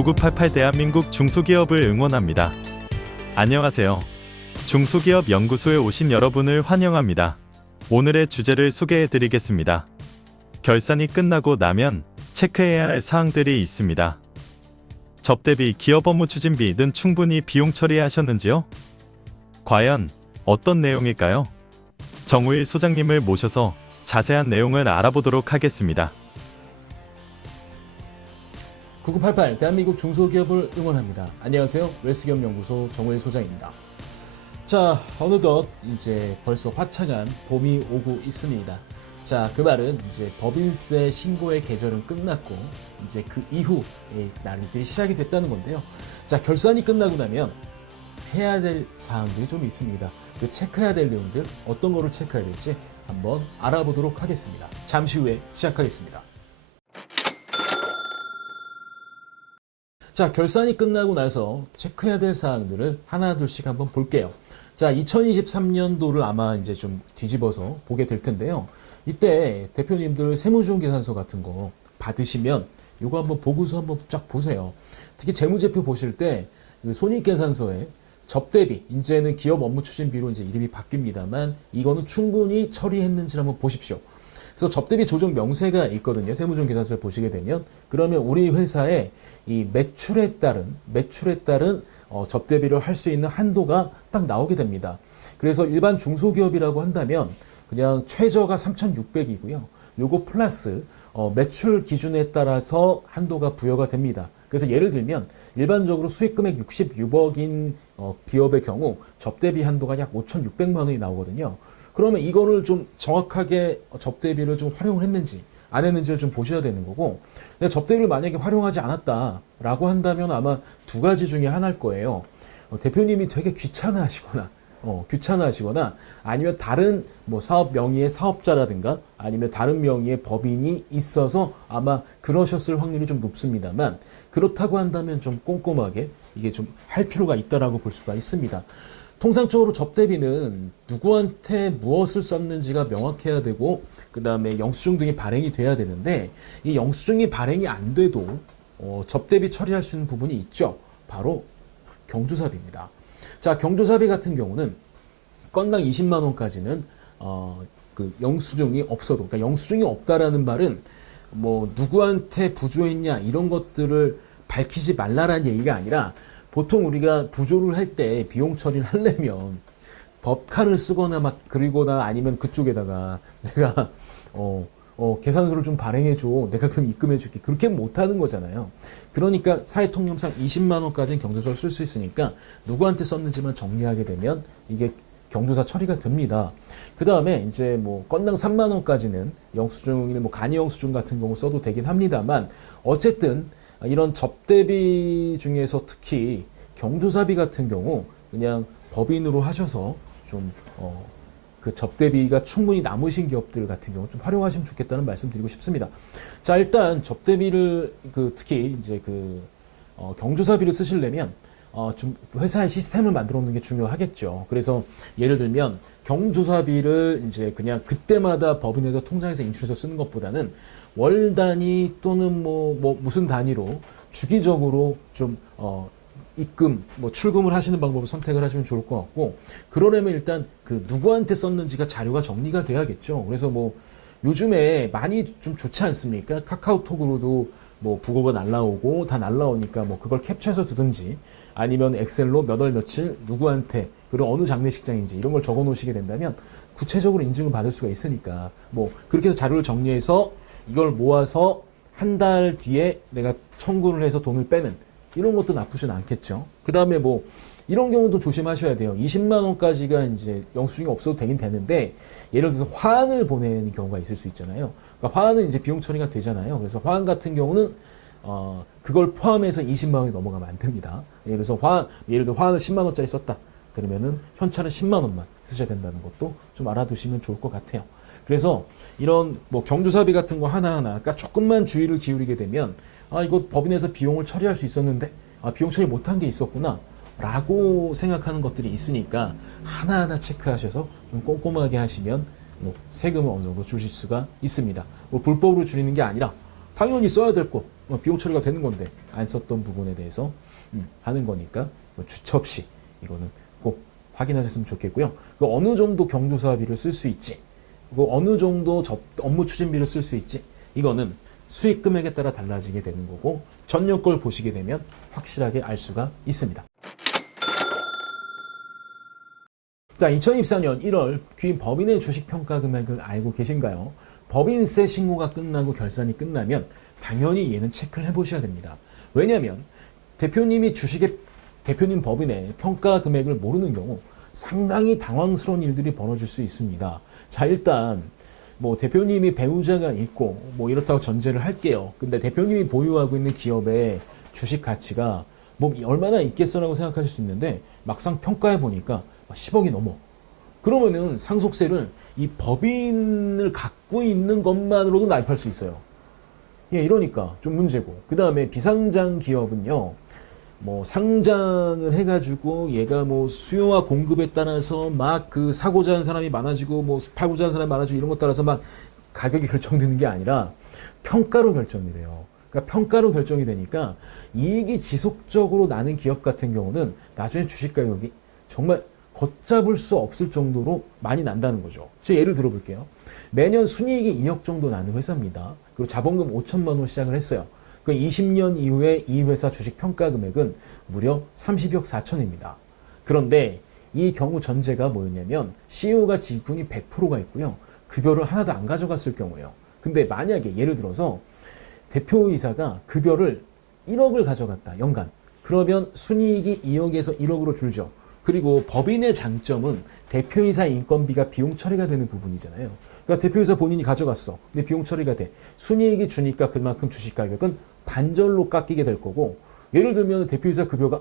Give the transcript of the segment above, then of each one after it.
9988 대한민국 중소기업을 응원합니다. 안녕하세요. 중소기업 연구소에 오신 여러분을 환영합니다. 오늘의 주제를 소개해 드리겠습니다. 결산이 끝나고 나면 체크해야 할 사항들이 있습니다. 접대비, 기업 업무 추진비 등 충분히 비용 처리하셨는지요? 과연 어떤 내용일까요? 정우일 소장님을 모셔서 자세한 내용을 알아보도록 하겠습니다. 9988 대한민국 중소기업을 응원합니다. 안녕하세요. 웰스기업 연구소 정우일 소장입니다. 자, 어느덧 이제 벌써 화창한 봄이 오고 있습니다. 자, 그 말은 이제 법인세 신고의 계절은 끝났고 이제 그 이후 날들이 시작이 됐다는 건데요. 자, 결산이 끝나고 나면 해야 될 사항들이 좀 있습니다. 그 체크해야 될 내용들, 어떤 거를 체크해야 될지 한번 알아보도록 하겠습니다. 잠시 후에 시작하겠습니다. 자, 결산이 끝나고 나서 체크해야 될 사항들을 하나둘씩 한번 볼게요. 자, 2023년도를 아마 이제 좀 뒤집어서 보게 될 텐데요. 이때 대표님들 세무조정계산서 같은 거 받으시면 이거 한번 보고서 한번 쫙 보세요. 특히 재무제표 보실 때 손익계산서에 접대비, 이제는 기업 업무 추진비로 이제 이름이 바뀝니다만 이거는 충분히 처리했는지 한번 보십시오. 그래서 접대비 조정 명세가 있거든요. 세무조정계산서를 보시게 되면 그러면 우리 회사의 이 매출에 따른 접대비를 할 수 있는 한도가 딱 나오게 됩니다. 그래서 일반 중소기업이라고 한다면 그냥 최저가 3,600이고요. 요거 플러스 매출 기준에 따라서 한도가 부여가 됩니다. 그래서 예를 들면 일반적으로 수익금액 66억인 기업의 경우 접대비 한도가 약 5,600만 원이 나오거든요. 그러면 이거를 좀 정확하게 접대비를 좀 활용을 했는지 안 했는지를 좀 보셔야 되는 거고, 접대비를 만약에 활용하지 않았다라고 한다면 아마 두 가지 중에 하나일 거예요. 대표님이 되게 귀찮아하시거나 아니면 다른 뭐 사업 명의의 사업자라든가 아니면 다른 명의의 법인이 있어서 아마 그러셨을 확률이 좀 높습니다만, 그렇다고 한다면 좀 꼼꼼하게 이게 좀 할 필요가 있다라고 볼 수가 있습니다. 통상적으로 접대비는 누구한테 무엇을 썼는지가 명확해야 되고 그 다음에 영수증 등이 발행이 돼야 되는데, 이 영수증이 발행이 안 돼도 접대비 처리할 수 있는 부분이 있죠. 바로 경조사비입니다. 자, 경조사비 같은 경우는 건당 20만 원까지는 그 영수증이 없어도, 그러니까 영수증이 없다라는 말은 뭐 누구한테 부조했냐 이런 것들을 밝히지 말라라는 얘기가 아니라, 보통 우리가 부조를 할 때 비용 처리를 하려면 법칸을 쓰거나 막 그리거나 아니면 그쪽에다가 내가 계산서를 좀 발행해줘, 내가 그럼 입금해줄게, 그렇게 못하는 거잖아요. 그러니까 사회통념상 20만 원까지는 경조사를 쓸 수 있으니까 누구한테 썼는지만 정리하게 되면 이게 경조사 처리가 됩니다. 그 다음에 이제 뭐 건당 3만 원까지는 영수증, 뭐 간이 영수증 같은 경우 써도 되긴 합니다만, 어쨌든 이런 접대비 중에서 특히 경조사비 같은 경우 그냥 법인으로 하셔서 좀 그 접대비가 충분히 남으신 기업들 같은 경우 좀 활용하시면 좋겠다는 말씀 드리고 싶습니다. 자, 일단 접대비를 특히 이제 경조사비를 쓰시려면 좀 회사의 시스템을 만들어 놓는 게 중요하겠죠. 그래서 예를 들면 경조사비를 이제 그냥 그때마다 법인에서 통장에서 인출해서 쓰는 것보다는 월 단위 또는 뭐 무슨 단위로 주기적으로 좀 입금, 뭐 출금을 하시는 방법을 선택을 하시면 좋을 것 같고, 그러려면 일단 그 누구한테 썼는지가 자료가 정리가 돼야겠죠. 그래서 뭐 요즘에 많이 좀 좋지 않습니까? 카카오톡으로도 뭐 부고가 날라오고 다 날라오니까 뭐 그걸 캡처해서 두든지 아니면 엑셀로 몇 월 며칠 누구한테 그리고 어느 장례식장인지 이런 걸 적어 놓으시게 된다면 구체적으로 인증을 받을 수가 있으니까, 뭐 그렇게 해서 자료를 정리해서 이걸 모아서 한 달 뒤에 내가 청구를 해서 돈을 빼는 이런 것도 나쁘진 않겠죠. 그 다음에 뭐 이런 경우도 조심하셔야 돼요. 20만 원까지가 이제 영수증이 없어도 되긴 되는데, 예를 들어서 화환을 보내는 경우가 있을 수 있잖아요. 그러니까 화환은 이제 비용 처리가 되잖아요. 그래서 화환 같은 경우는 그걸 포함해서 20만 원이 넘어가면 안 됩니다. 예를 들어서 예를 들어 화환을 10만 원짜리 썼다. 그러면은 현찰은 10만 원만 쓰셔야 된다는 것도 좀 알아두시면 좋을 것 같아요. 그래서 이런 뭐 경조사비 같은 거 하나하나, 그러니까 조금만 주의를 기울이게 되면 이거 법인에서 비용을 처리할 수 있었는데 비용 처리 못한 게 있었구나 라고 생각하는 것들이 있으니까 하나하나 체크하셔서 좀 꼼꼼하게 하시면 뭐 세금을 어느 정도 줄일 수가 있습니다. 뭐 불법으로 줄이는 게 아니라 당연히 써야 될 거 비용 처리가 되는 건데 안 썼던 부분에 대해서 하는 거니까 주체 없이 이거는 꼭 확인하셨으면 좋겠고요. 그 어느 정도 경조사비를 쓸 수 있지, 그 어느 정도 업무 추진비를 쓸 수 있지, 이거는 수익 금액에 따라 달라지게 되는 거고 전년 걸 보시게 되면 확실하게 알 수가 있습니다. 자, 2024년 1월 귀 법인의 주식 평가 금액을 알고 계신가요? 법인세 신고가 끝나고 결산이 끝나면 당연히 얘는 체크를 해보셔야 됩니다. 왜냐하면 대표님이 대표님 법인의 평가 금액을 모르는 경우 상당히 당황스러운 일들이 벌어질 수 있습니다. 자, 일단 뭐 대표님이 배우자가 있고 뭐 이렇다고 전제를 할게요. 근데 대표님이 보유하고 있는 기업의 주식 가치가 뭐 얼마나 있겠어라고 생각하실 수 있는데 막상 평가해 보니까 10억이 넘어. 그러면은 상속세를 이 법인을 갖고 있는 것만으로도 납입할 수 있어요. 예, 이러니까 좀 문제고. 그 다음에 비상장 기업은요, 뭐 상장을 해가지고 얘가 뭐 수요와 공급에 따라서 막 그 사고자 하는 사람이 많아지고 뭐 팔고자 하는 사람이 많아지고 이런 것 따라서 막 가격이 결정되는 게 아니라 평가로 결정이 돼요. 그러니까 평가로 결정이 되니까 이익이 지속적으로 나는 기업 같은 경우는 나중에 주식 가격이 정말 걷잡을 수 없을 정도로 많이 난다는 거죠. 제가 예를 들어볼게요. 매년 순이익이 2억 정도 나는 회사입니다. 그리고 자본금 5천만 원 시작을 했어요. 그 20년 이후에 이 회사 주식 평가 금액은 무려 30억 4천입니다. 그런데 이 경우 전제가 뭐였냐면 CEO가 지분이 100%가 있고요. 급여를 하나도 안 가져갔을 경우예요. 근데 만약에 예를 들어서 대표이사가 급여를 1억을 가져갔다, 연간. 그러면 순이익이 2억에서 1억으로 줄죠. 그리고 법인의 장점은 대표이사 인건비가 비용 처리가 되는 부분이잖아요. 그러니까 대표이사 본인이 가져갔어. 근데 비용 처리가 돼. 순이익이 주니까 그만큼 주식 가격은 반절로 깎이게 될 거고, 예를 들면 대표이사 급여가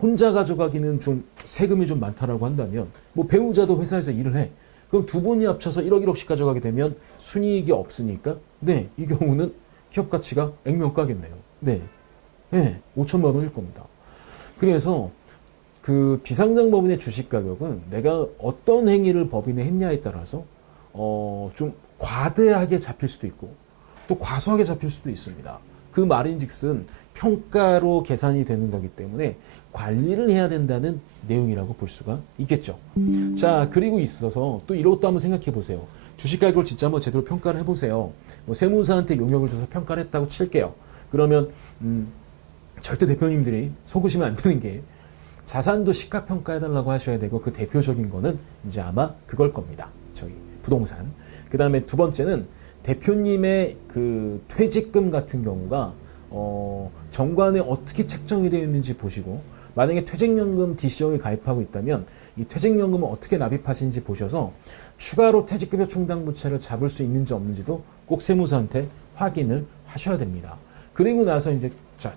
혼자 가져가기는 좀 세금이 좀 많다라고 한다면, 뭐 배우자도 회사에서 일을 해. 그럼 두 분이 합쳐서 1억 1억씩 가져가게 되면 순이익이 없으니까, 네, 이 경우는 기업 가치가 액면가겠네요. 네, 네, 5천만 원일 겁니다. 그래서 그 비상장 법인의 주식 가격은 내가 어떤 행위를 법인에 했냐에 따라서 좀 과대하게 잡힐 수도 있고 또 과소하게 잡힐 수도 있습니다. 그 말인즉슨 평가로 계산이 되는 거기 때문에 관리를 해야 된다는 내용이라고 볼 수가 있겠죠. 자, 그리고 있어서 또 이것도 한번 생각해 보세요. 주식 가격을 진짜 한번 제대로 평가를 해보세요. 뭐 세무사한테 용역을 줘서 평가를 했다고 칠게요. 그러면 절대 대표님들이 속으시면 안 되는 게 자산도 시가평가해달라고 하셔야 되고, 그 대표적인 거는 이제 아마 그걸 겁니다. 저기 부동산. 그 다음에 두 번째는 대표님의 그 퇴직금 같은 경우가 정관에 어떻게 책정이 되어 있는지 보시고, 만약에 퇴직연금 DC형에 가입하고 있다면 이 퇴직연금을 어떻게 납입하시는지 보셔서 추가로 퇴직급여 충당부채를 잡을 수 있는지 없는지도 꼭 세무사한테 확인을 하셔야 됩니다. 그리고 나서 이제 자,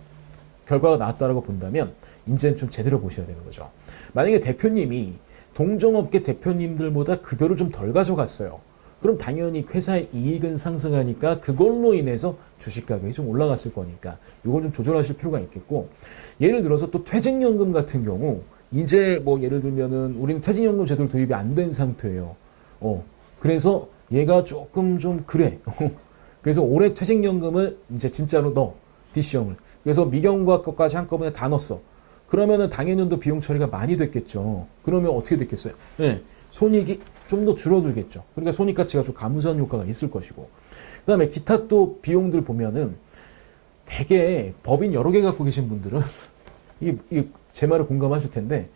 결과가 나왔다라고 본다면 이제는 좀 제대로 보셔야 되는 거죠. 만약에 대표님이 동종업계 대표님들보다 급여를 좀 덜 가져갔어요. 그럼 당연히 회사의 이익은 상승하니까 그걸로 인해서 주식 가격이 좀 올라갔을 거니까 이걸 좀 조절하실 필요가 있겠고, 예를 들어서 또 퇴직연금 같은 경우 이제 뭐 예를 들면은 우리는 퇴직연금 제도를 도입이 안 된 상태예요. 그래서 얘가 조금 좀 그래. 그래서 올해 퇴직연금을 이제 진짜로 넣어. DC형을. 그래서 미경과 것까지 한꺼번에 다 넣었어. 그러면은 당해년도 비용 처리가 많이 됐겠죠. 그러면 어떻게 됐겠어요? 네, 손익이 좀 더 줄어들겠죠. 그러니까 손익 가치가 좀 감소하는 효과가 있을 것이고, 그 다음에 기타 또 비용들 보면은 되게 법인 여러 개 갖고 계신 분들은 제 말을 공감하실 텐데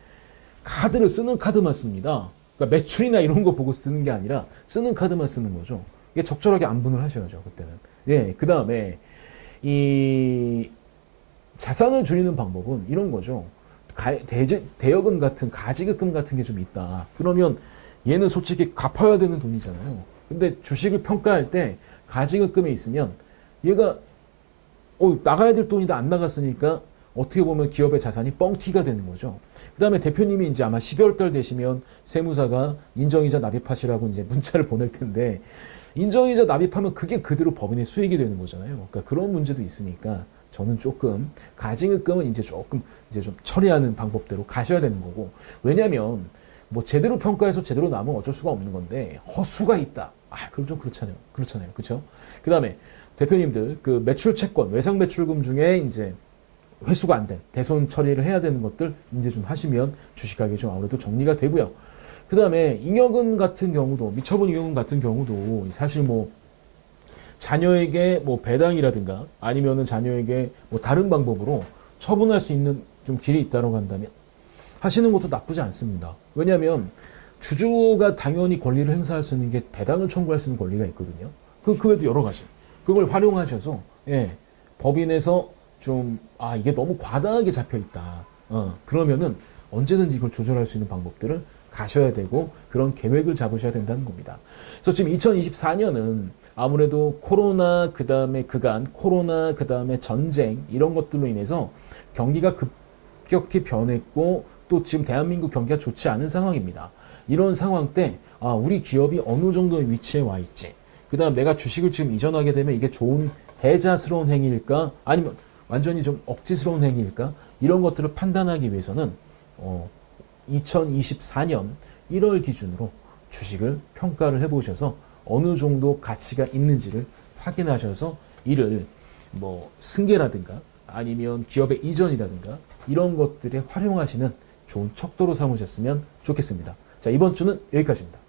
카드를 쓰는 카드만 씁니다. 그러니까 매출이나 이런 거 보고 쓰는 게 아니라 쓰는 카드만 쓰는 거죠. 이게 적절하게 안분을 하셔야죠, 그때는. 예, 그 다음에 이 자산을 줄이는 방법은 이런 거죠. 대여금 같은 가지급금 같은 게 좀 있다. 그러면 얘는 솔직히 갚아야 되는 돈이잖아요. 근데 주식을 평가할 때 가지급금이 있으면 얘가 나가야 될 돈인데 안 나갔으니까 어떻게 보면 기업의 자산이 뻥튀기가 되는 거죠. 그 다음에 대표님이 이제 아마 12월 달 되시면 세무사가 인정이자 납입하시라고 이제 문자를 보낼 텐데, 인정이자 납입하면 그게 그대로 법인의 수익이 되는 거잖아요. 그러니까 그런 문제도 있으니까 저는 조금 가징금은 이제 조금 이제 좀 처리하는 방법대로 가셔야 되는 거고, 왜냐하면 뭐 제대로 평가해서 제대로 나면 어쩔 수가 없는 건데 허수가 있다. 그럼 좀 그렇잖아요. 그렇죠? 그 다음에 대표님들 그 매출 채권, 외상 매출금 중에 이제 회수가 안 된 대손 처리를 해야 되는 것들 이제 좀 하시면 주식가격이 좀 아무래도 정리가 되고요. 그 다음에 잉여금 같은 경우도, 미처분 잉여금 같은 경우도 사실 뭐 자녀에게 뭐 배당이라든가 아니면은 자녀에게 뭐 다른 방법으로 처분할 수 있는 좀 길이 있다고 한다면 하시는 것도 나쁘지 않습니다. 왜냐하면 주주가 당연히 권리를 행사할 수 있는 게 배당을 청구할 수 있는 권리가 있거든요. 그 외에도 여러 가지. 그걸 활용하셔서, 예, 법인에서 좀, 이게 너무 과다하게 잡혀 있다. 그러면은 언제든지 이걸 조절할 수 있는 방법들을 가셔야 되고 그런 계획을 잡으셔야 된다는 겁니다. 그래서 지금 2024년은 아무래도 코로나, 그 다음에 그간, 코로나, 그 다음에 전쟁, 이런 것들로 인해서 경기가 급격히 변했고 또 지금 대한민국 경기가 좋지 않은 상황입니다. 이런 상황 때, 우리 기업이 어느 정도의 위치에 와 있지. 그 다음 내가 주식을 지금 이전하게 되면 이게 좋은 혜자스러운 행위일까? 아니면 완전히 좀 억지스러운 행위일까? 이런 것들을 판단하기 위해서는 2024년 1월 기준으로 주식을 평가를 해보셔서 어느 정도 가치가 있는지를 확인하셔서 이를 뭐 승계라든가 아니면 기업의 이전이라든가 이런 것들에 활용하시는 좋은 척도로 삼으셨으면 좋겠습니다. 자, 이번 주는 여기까지입니다.